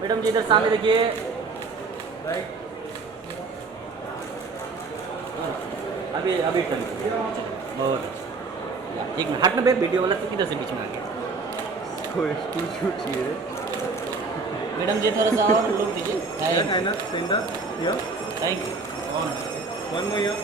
Madam जी इधर सामने देखिए राइट अभी अभी टर्न बहुत अच्छा एक मिनट हटना बे वीडियो वाला तो किधर से बीच में आ गया कोई स्कूल शूट चाहिए मैडम जी थोड़ा सा और लोग दीजिए या कायनात centre here thank you one more here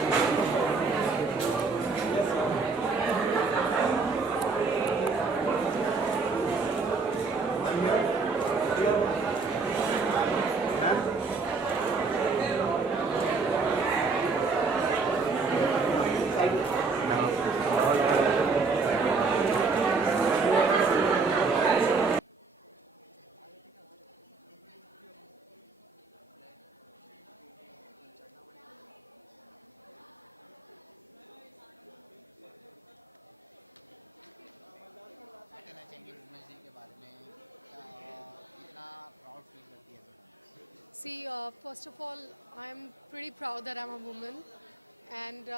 See, first of all, I'm pretty proud that I'm a woman, and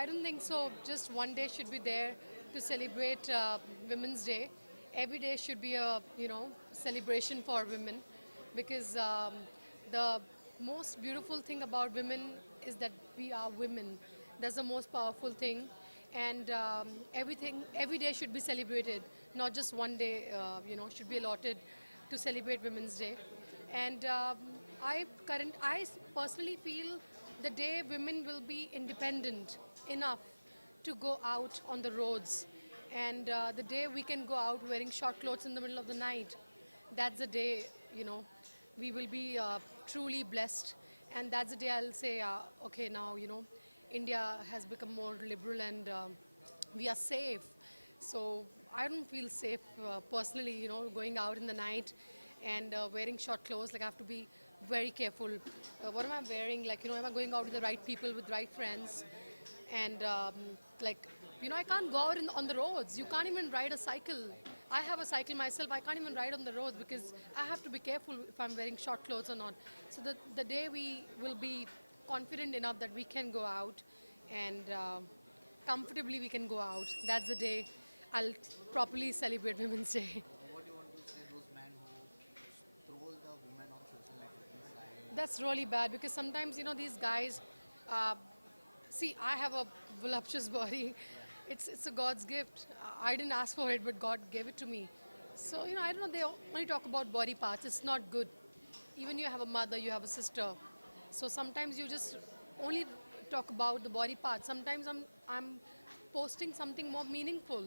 I don't think so. Just one day should be there to celebrate Women's Day. Every day should be a celebration for women, because the most beautiful thing about women is that we are women. That's the most powerful thing, and every day should be celebrated. Not just one day, should be allotted to celebrate Women's Day. And I personally feel the day women will be independent enough to go out on the roads, and the day we can go out wearing short clothes in the middle of the night, that's the day, we will be truly blessed. And that's the day I'll say, okay, now, India has become more liberal, and we are safe. So I don't feel safe personally, going out in the night and wearing short clothes. Like, I have to be very careful. What am I wearing? Like, am I going out with the right people, with right friends? And I can't go out on the roads. You can't even ride a cycle. I have a cycle myself. I can't even ride on the roads because I have to be careful if I'm wearing short clothes or not. So the day we will be confident enough that we can go out and comfortably we can go out, that's the day I'll properly celebrate Women's Day. What do you want to say those men who troll the women on social networking side? That's really bad because sometimes, these guys, see, I have a voluptuous body. It's a God's gift. I didn't ask for it, but God gave it to me. So, I don't know, they only talk about body parts. It's not good. Even you have a mother, you have a sister. So sometimes you just only talk about the body parts. Sometimes I'm posting something more meaningful,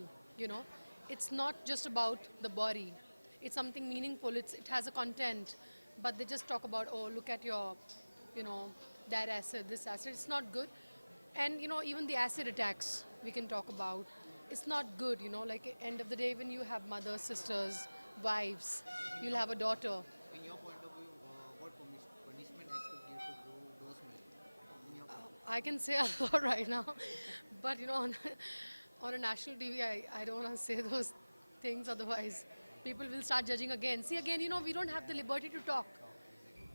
It's not just about the body. It's something meaningful. It has a content. But they just talk about, oh, look at your, that acid, this acid. It's not good. And, even the acid attacks we can talk about. It's not good, like at the end of the day, when you have mothers, sisters, wives, you'll have a daughter. In your point of view, what punishment has to give to those men? In your point of view. I can say a lot right now, but on a national TV, I don't want to say those things, otherwise people will start judging again. See, again, we don't have the liberty to talk.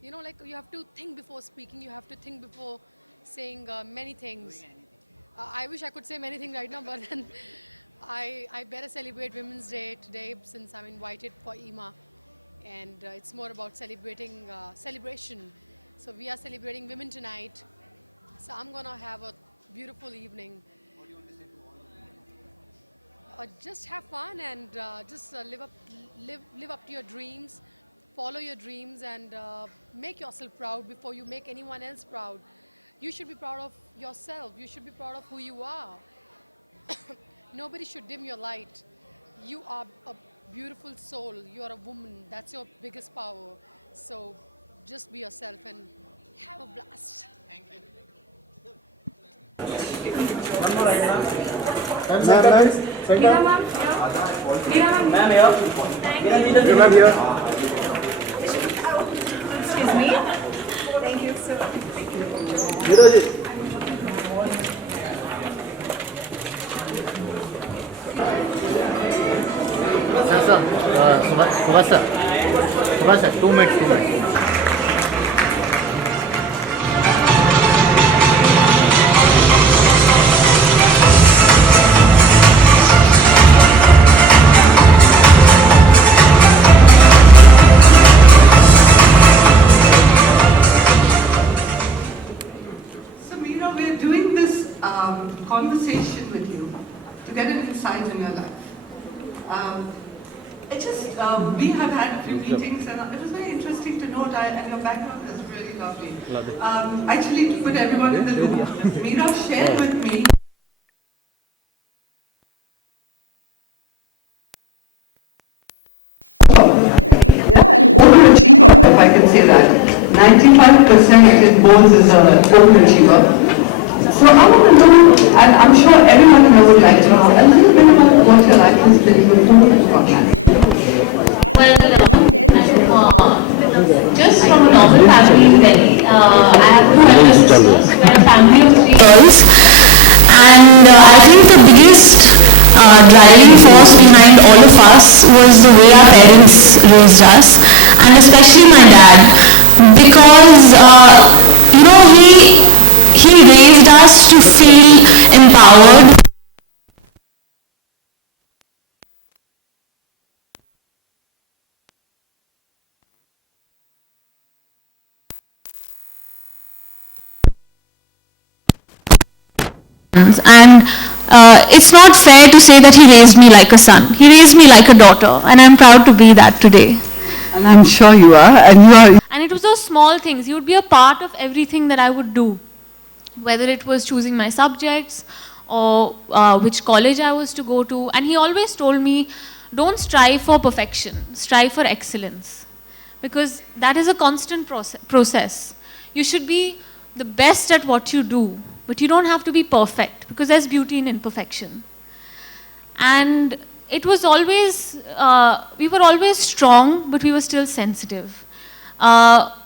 Like, you have to think before speaking, you have to think before saying many things. I wish I could say many things right now, but then I better celebrate Women's Day today since I'm invited for EMA, and it's more about celebrating celebration. So we are celebrating women tonight. So I'm gonna have a beautiful evening. Just have fun and just live up to your dreams, follow your dreams, and make yourself proud before you make anyone else proud. You should be proud of yourself. You should be proud of who you are. Nobody should dim your light. You are a beautiful soul. You are a woman. That's your biggest power. So just be yourself and have a blast. One more right, ma'am. Ma'am, Center, ma'am. please. Center. Ma'am here. Meera ji, the Ma'am here. Excuse me. Thank you so much. Meera ji. Subhash sir, 2 minutes. So, Meera, we're doing this conversation with you to get an insight in your life. We have had a few meetings, and it was very interesting to note, and your background is really lovely. Actually, to put everyone in the loop, Meera shared with me. Yeah, an overachiever, if I can say that. 95% in boards is an overachiever. So I want to know, and I'm sure everyone here would like to know, a little bit about what your life has been before you got married. Well, just from a normal family in Delhi, I have two elder sisters. We're a family of 3 girls. And I think the biggest driving force behind all of us was the way our parents raised us, and especially my dad, because he raised us to feel empowered. And it's not fair to say that he raised me like a son. He raised me like a daughter, and I'm proud to be that today. And I'm sure you are, and you are. And it was those small things. He would be a part of everything that I would do, whether it was choosing my subjects or which college I was to go to. And he always told me, don't strive for perfection, strive for excellence, because that is a constant process. You should be the best at what you do, but you don't have to be perfect, because there's beauty in imperfection. And it was always, we were always strong, but we were still sensitive.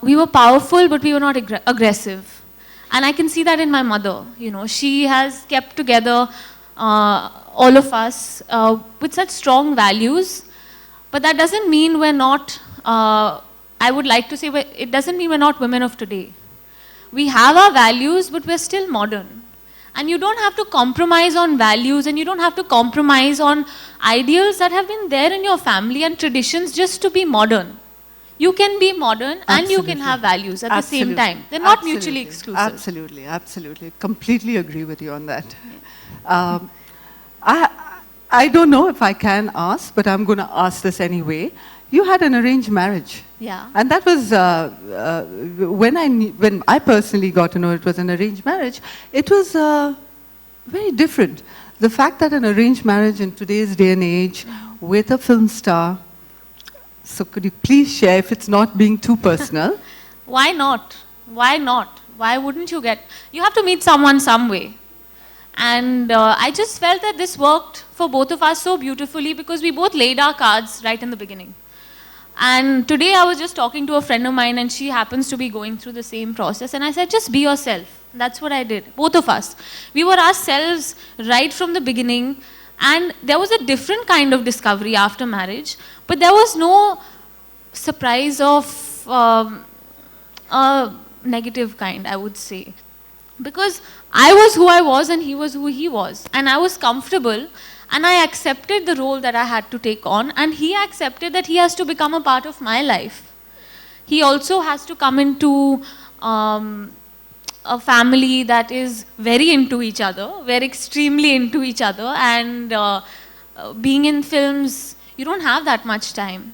We were powerful, but we were not aggressive. And I can see that in my mother. She has kept together all of us with such strong values. But that doesn't mean we're not, I would like to say, it doesn't mean we're not women of today. We have our values, but we're still modern. And you don't have to compromise on values, and you don't have to compromise on ideals that have been there in your family and traditions just to be modern. You can be modern and you can have values at the same time. They're not mutually exclusive. Absolutely, absolutely. Completely agree with you on that. I don't know if I can ask, but I'm going to ask this anyway. You had an arranged marriage. Yeah. And that was, when I personally got to know it was an arranged marriage, it was very different. The fact that an arranged marriage in today's day and age with a film star, so could you please share, if it's not being too personal? Why not? Why not? Why wouldn't you you have to meet someone some way. And I just felt that this worked for both of us so beautifully, because we both laid our cards right in the beginning. And today I was just talking to a friend of mine, and she happens to be going through the same process. And I said, just be yourself. That's what I did. Both of us. We were ourselves right from the beginning. And there was a different kind of discovery after marriage. But there was no surprise of a negative kind, I would say. Because I was who I was and he was who he was. And I was comfortable. And I accepted the role that I had to take on, and he accepted that he has to become a part of my life. He also has to come into a family that is very into each other, very extremely into each other, and being in films, you don't have that much time.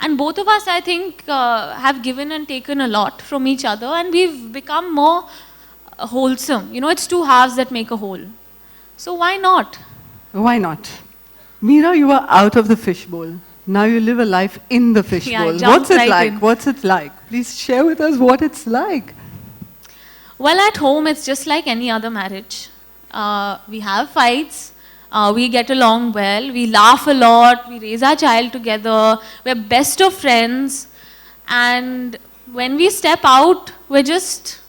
And both of us, I think, have given and taken a lot from each other, and we've become more wholesome. You know, it's two halves that make a whole. So why not? Why not? Meera, you are out of the fishbowl. Now you live a life in the fishbowl. jump What's it right like? in. What's it like? Please share with us what it's like. Well, at home, it's just like any other marriage. We have fights, we get along well, we laugh a lot, we raise our child together, we're best of friends, and when we step out, we're just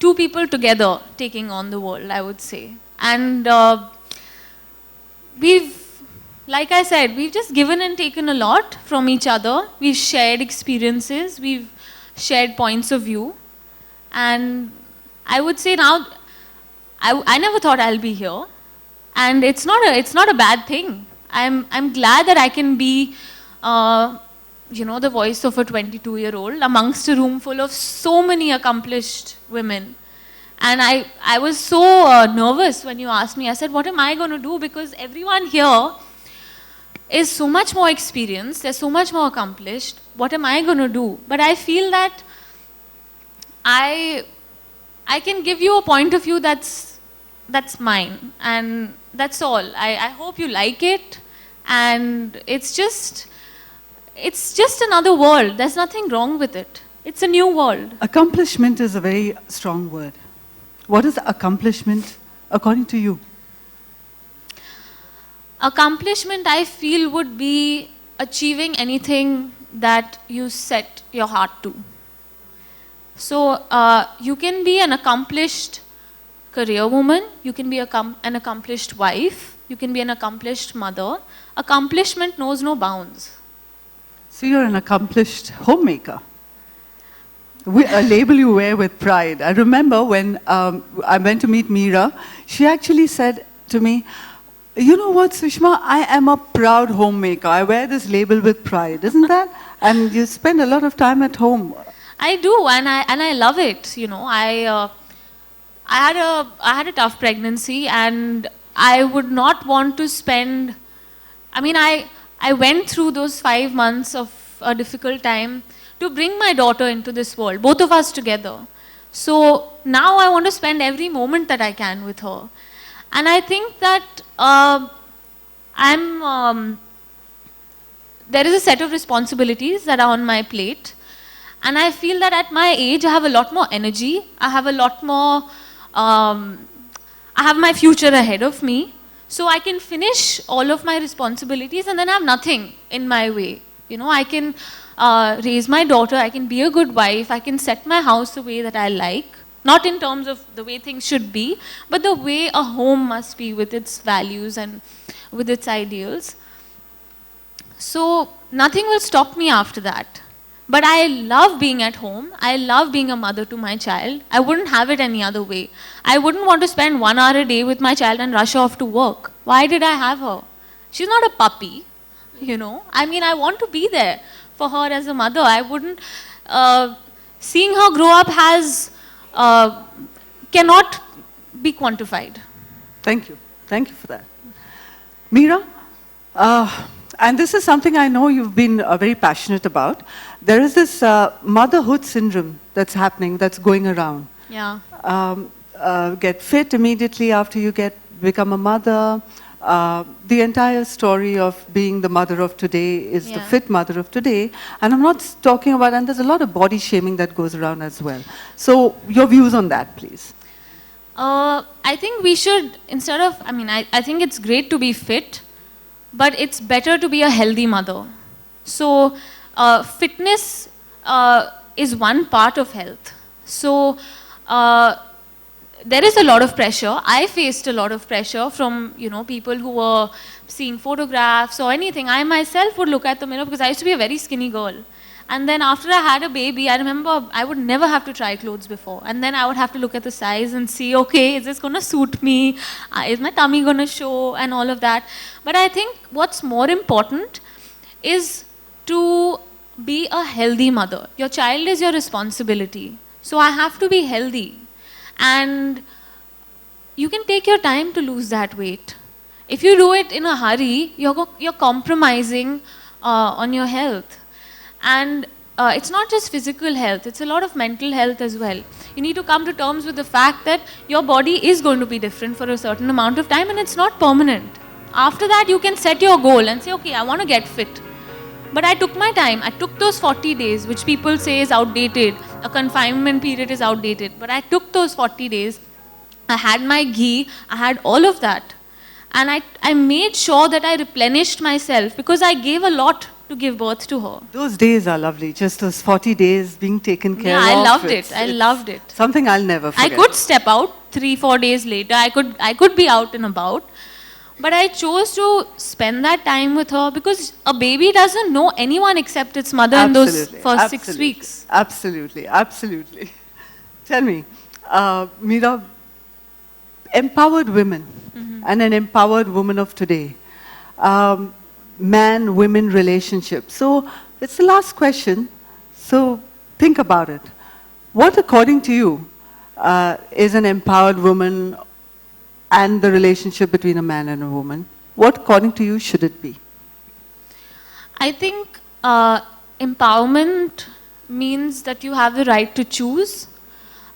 two people together taking on the world, I would say. And like I said, we've just given and taken a lot from each other. We've shared experiences, we've shared points of view, and I would say now, I never thought I'll be here, and it's not a bad thing. I'm glad that I can be, the voice of a 22-year-old amongst a room full of so many accomplished women. And I was so nervous when you asked me. I said, what am I going to do? Because everyone here is so much more experienced, they're so much more accomplished. What am I going to do? But I feel that I can give you a point of view that's mine, and that's all. I hope you like it, and it's just another world. There's nothing wrong with it. It's a new world. Accomplishment is a very strong word. What is accomplishment according to you? Accomplishment, I feel, would be achieving anything that you set your heart to. So you can be an accomplished career woman, you can be an accomplished wife, you can be an accomplished mother. Accomplishment knows no bounds. So you're an accomplished homemaker. A label you wear with pride. I remember when I went to meet Meera, she actually said to me, you know what, Sushma, I am a proud homemaker. I wear this label with pride, isn't that? And you spend a lot of time at home. I do, and I love it. You know, I had a tough pregnancy, and I would not want to spend. I mean, I went through those 5 months of a difficult time to bring my daughter into this world, both of us together. So now I want to spend every moment that I can with her, and I think that there is a set of responsibilities that are on my plate. And I feel that at my age, I have a lot more energy. I have a lot more, I have my future ahead of me. So I can finish all of my responsibilities and then have nothing in my way. You know, I can raise my daughter, I can be a good wife, I can set my house the way that I like. Not in terms of the way things should be, but the way a home must be with its values and with its ideals. So nothing will stop me after that. But I love being at home. I love being a mother to my child. I wouldn't have it any other way. I wouldn't want to spend 1 hour a day with my child and rush off to work. Why did I have her? She's not a puppy, you know. I mean, I want to be there for her as a mother. I wouldn't... seeing her grow up cannot be quantified. Thank you. Thank you for that. Meera, and this is something I know you've been very passionate about. There is this motherhood syndrome that's happening, that's going around. Yeah. Get fit immediately after you become a mother. The entire story of being the mother of today is the fit mother of today. And I'm not talking about, and there's a lot of body shaming that goes around as well. So your views on that, please. I think we should, instead of, I think it's great to be fit, but it's better to be a healthy mother. So fitness is one part of health. So there is a lot of pressure. I faced a lot of pressure from, people who were seeing photographs or anything. I myself would look at the mirror because I used to be a very skinny girl. And then after I had a baby, I remember I would never have to try clothes before. And then I would have to look at the size and see, okay, is this going to suit me? Is my tummy going to show? And all of that. But I think what's more important is to be a healthy mother. Your child is your responsibility. So I have to be healthy. And you can take your time to lose that weight. If you do it in a hurry, you're compromising on your health. And it's not just physical health, it's a lot of mental health as well. You need to come to terms with the fact that your body is going to be different for a certain amount of time and it's not permanent. After that, you can set your goal and say, okay, I want to get fit. But I took my time. I took those 40 days, which people say is outdated. A confinement period is outdated. But I took those 40 days. I had my ghee. I had all of that. And I made sure that I replenished myself because I gave a lot to give birth to her. Those days are lovely, just those 40 days being taken care of. Yeah, I loved it. I loved it. Something I'll never forget. I could step out 3-4 days later. I could be out and about. But I chose to spend that time with her because a baby doesn't know anyone except its mother in those first 6 weeks. Absolutely, absolutely. Tell me, Meera, empowered women and an empowered woman of today, man-women relationship. So it's the last question, so think about it. What, according to you, is an empowered woman and the relationship between a man and a woman? What, according to you, should it be? I think empowerment means that you have the right to choose.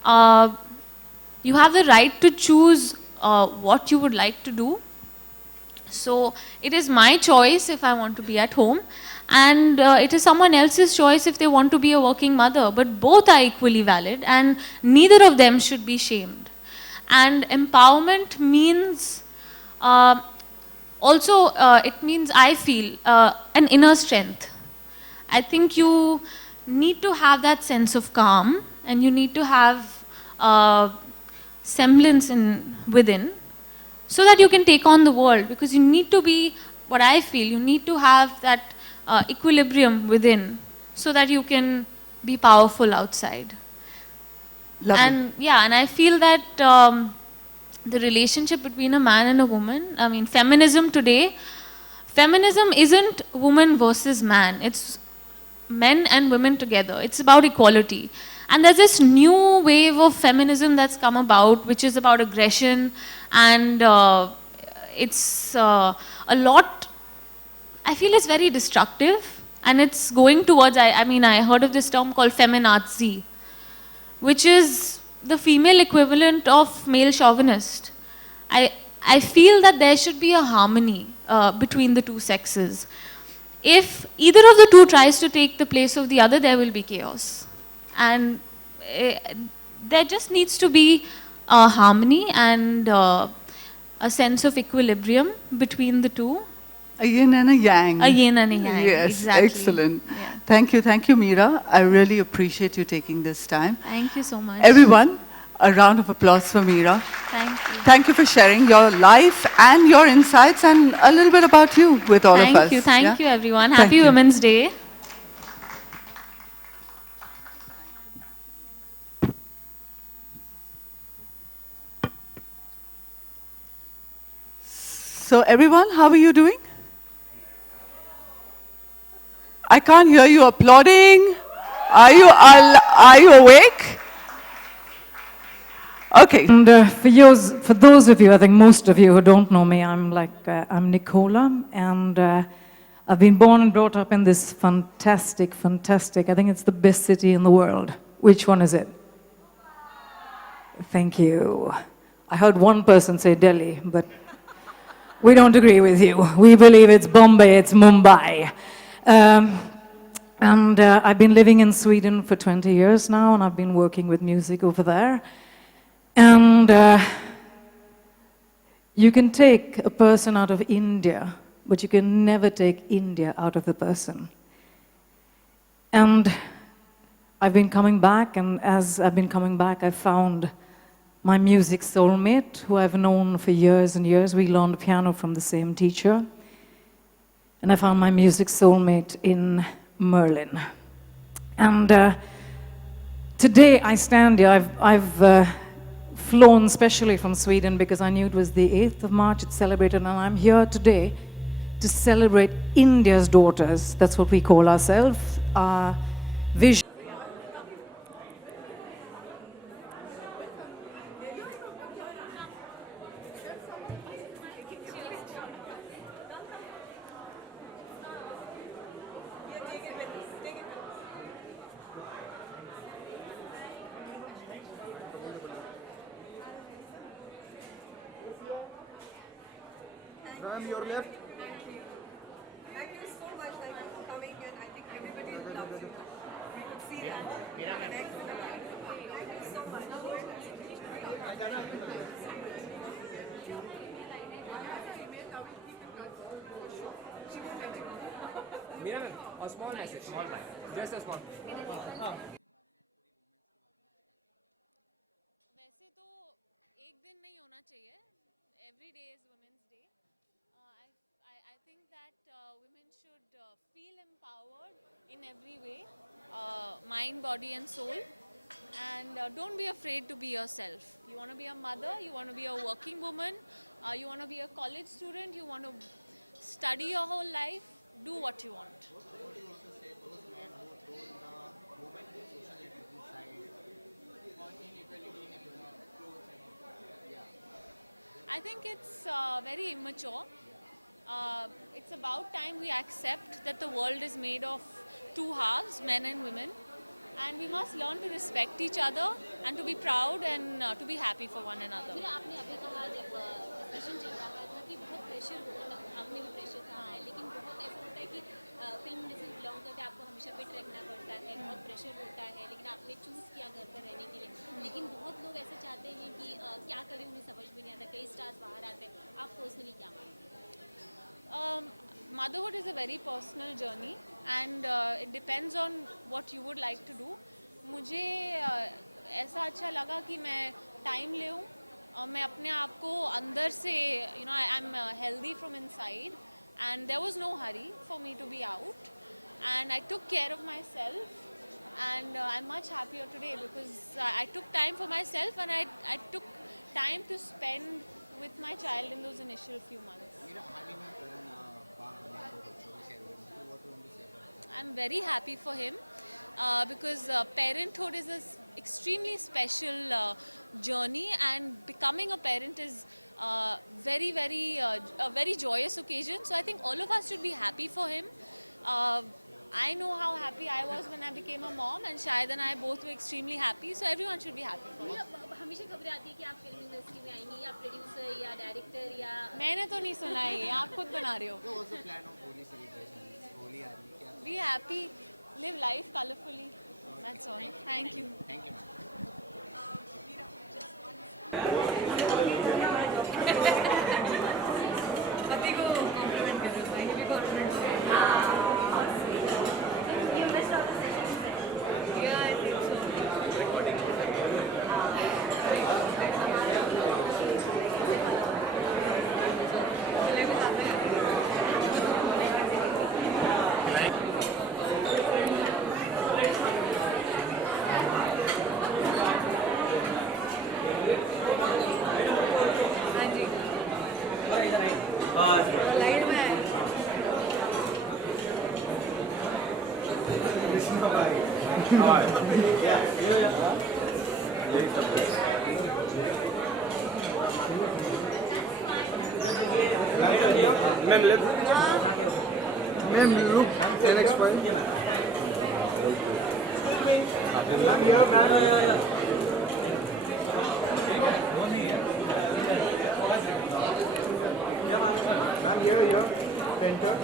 You have the right to choose what you would like to do. So it is my choice if I want to be at home, and it is someone else's choice if they want to be a working mother. But both are equally valid, and neither of them should be shamed. And empowerment means also, it means, I feel, an inner strength. I think you need to have that sense of calm, and you need to have semblance within, so that you can take on the world. Because you need to be, what I feel, you need to have that equilibrium within, so that you can be powerful outside. Lovely. And yeah, and I feel that the relationship between a man and a woman, I mean, feminism today, feminism isn't woman versus man. It's men and women together. It's about equality. And there's this new wave of feminism that's come about, which is about aggression, and it's a lot, I feel it's very destructive, and it's going towards, I mean, I heard of this term called feminazi, which is the female equivalent of male chauvinist. I feel that there should be a harmony between the two sexes. If either of the two tries to take the place of the other, there will be chaos. And there just needs to be a harmony and a sense of equilibrium between the two. A yin and a yang. A yin and a yang. Yes, exactly. excellent. Yeah. Thank you, Meera. I really appreciate you taking this time. Thank you so much. Everyone, a round of applause for Meera. Thank you. Thank you for sharing your life and your insights and a little bit about you with all of us. Thank you everyone. Thank Happy you. Women's Day. So everyone, how are you doing? I can't hear you applauding. Are you awake? Okay. And for those of you, I think most of you who don't know me, I'm Nicola, and I've been born and brought up in this fantastic, I think it's the best city in the world. Which one is it? Thank you. I heard one person say Delhi, but we don't agree with you. We believe it's Bombay, it's Mumbai. And I've been living in Sweden for 20 years now, and I've been working with music over there. And you can take a person out of India, but you can never take India out of the person. And I've been coming back, and as I've been coming back, I found my music soulmate, who I've known for years and years. We learned piano from the same teacher. And I found my music soulmate in Merlin. And today I stand here, I've flown specially from Sweden because I knew it was the 8th of March, it's celebrated, and I'm here today to celebrate India's daughters. That's what we call ourselves. Our vision. Ma'am, your left. Thank you so much. Thank you for coming, and I think everybody would love to see that. Thank you so Meera ma'am, a small message, small ma'am. Just a small. वैसे तो एक दिन नहीं होना चाहिए. Every day is Women's Day. I think that women should feel empowered in every way, mind, body and soul. And don't be afraid to be yourself. You want to be a mother, you want to be a working woman, you want to be a college student, you want to study your whole life, do what you want. I think it's very immature. It's about time we accept that the world is made of two halves, men and women, and we must learn to respect each other and to be proud and to be happy for one another. आपने अभी कहा जब discussion चल रहा था कि बहुत pressure होता है, आपने भी प्रेशर कहा है, लेकिन बहुत ऐसा होता है कि फिल्म इंडस्ट्री बिलोंग करके आपको हमेशा फिट रखना पड़ता है, बहुत प्रेशर होता है, लेकिन आपने चूज़ किया घर पर रहने के लिए. लेकिन बहुत लोग ऐसे चाहते हैं कि क्या करें, उन्हें समझ में नहीं आता, कई स्टार्स बाहर आते हैं. आप पर्सनली क्या मानते हैं? Motherhood is a very personal journey and it depends on what you would like to do. मुझे ऐसा अच्छा लगा कि मैं टाइम ले और मैं अपने आप को अंदर से I am healthy from inside and there was no hurry for me to be out and I took care of myself and I'm much happier today because I took time for myself and I took time to spend with my child in those initial few months. I'm very happy for him because parenthood is an extremely special journey and becoming a parent is a very joyous occasion. So I think all of us should be happy for him. I know how happy I was when I became a mom and Shahid and I both were extremely happy. So everyone should be happy for him. हमेशा खबरें आती है कि आप film industry में आएंगी या producer या डायरेक्टर या मैंने तो नहीं सुना है, आप खुद बना रहे हो. Be happy, live life colorfully. That's all. Thank you. Thank you, ma'am. बस या ये ma'am left ma'am look next point ma'am here ma'am वो नहीं है ma'am here centre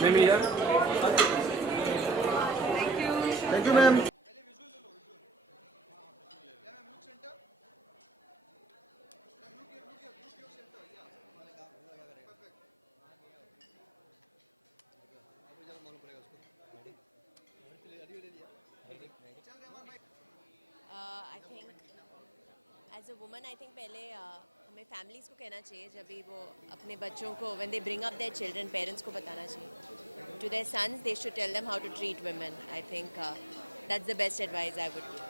ma'am here thank you ma'am I think, as as a woman I think पहले हमें families को कहना चाहिए जब भी वो अपने बच्चों को when they bring up their children parents को बताना चाहिए to their sons they should tell them how to treat women I think that's the best advice I would give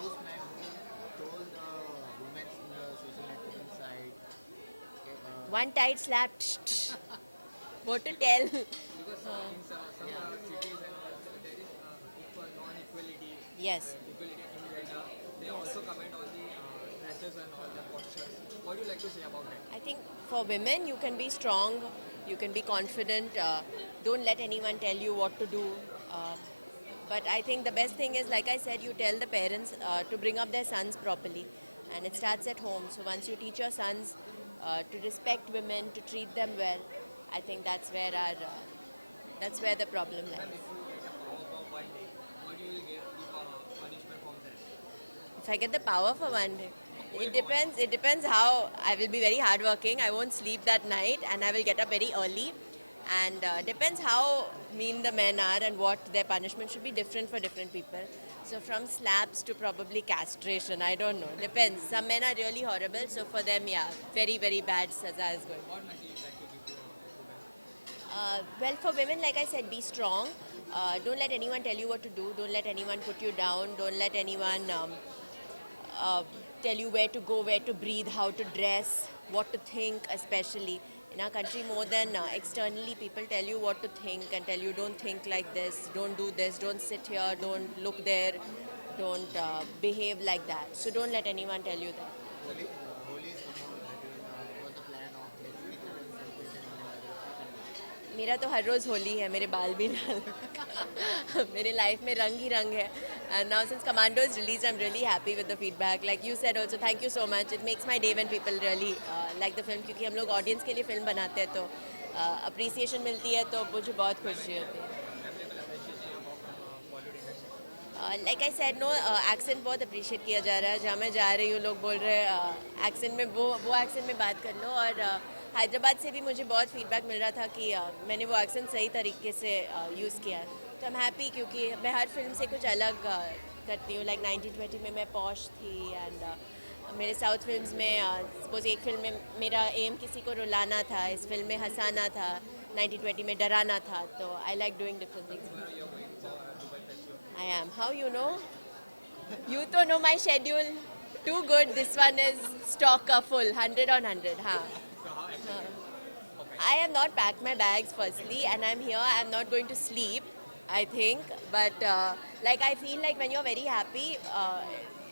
Those men who told the women in the social networking site, one tight slap what to tell because in some cities and there is equal non-equality. yes Equality in gender. They also comment on the dresses and all the postures. What do you like to say about that? I think for women, you can be strong, you can be confident. Don't let anyone tell you what to do. But I think the best thing is, like I said, you tell the parents to bring up their sons properly. And it starts at home. So once you teach your sons to respect women, to treat them well, I think that's where the problem lies. If you get a power for one day, what you will get the punishment from that? If I get the power for one day, it depends. It depends how. I will be very hardworking. I won't sleep that night, and I will get up very early. And depends how mean the men are and what their punishment should be different for different people. So from slaps to probably castration. I don't know. Depends. Some men are really horrible. So for them, yeah, very very bad saza is good. What message you like to give to women? Well, for women, like I said, be strong. Don't let anyone tell you what to do. Don't let anyone put you down. Don't let anyone tell you where to go, where to breathe, how to dress, what to think, especially. In our country, more than externally, people tell you what to think and tell you don't think like this, don't do this, don't sit here, don't look there, don't behave like that. So don't let anyone tell you that. Holi is coming on. What's the plan of next week and celebration in your मेरा तो हर रोज़ होली है मेरे बाल भी लाल मेरे life में रंग ही रंग है and now since commando is release I am really happy with the feedback like you said also thank you so much it makes my day when people really like the film क्योंकि हम लोग audience के लिए film बनाते हैं तो appreciation मिलती है तो मुझे बहुत खुशी होती है like I said no accent बहुत अप्रिशिएट किया जा रहा है जहाँ मैं जा रही हूँ लोग बोल रहे हैं एक्सेंट में वो एक्सेंट में बात कर लो और हैदराबाद से भी मुझे बहुत फीडबैक मिल रहा था कि मैंने वो एक्सेंट सही तरीके से यूज़ किया तो आई एम हैप्पी क्योंकि मैं हर फिल्म से कुछ अलग करती हूँ लाइक 1920 में मैं पॉश थी एंड मेरे साउथ फिल्म्स में सपोज एक फिल्म में मेरा एम किसी को रुलाना था इस फिल्म में हंसाना था 1920 में डराना था तो I like doing different things I am how you know you तो know my schedule too good this one is stock full 100 on 100 हाँ I have not packed my bags firstly and I'm here I'm not going to sleep I think but like I feel like when you're very happy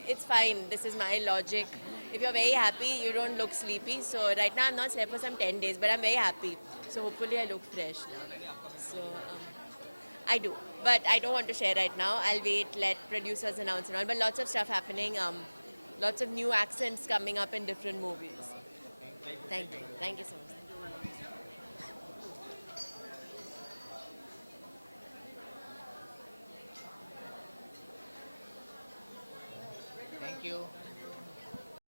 it's fine this is my logic if you're very happy you don't look sleepy so right now I'm not slept for some 10 days but I'm very happy so hopefully I look fresh now so I do but I don't want to share right now I'll wait let producers announce and all but lots of stuff happening lots of new accents coming up in different movies thank you so much Thank you.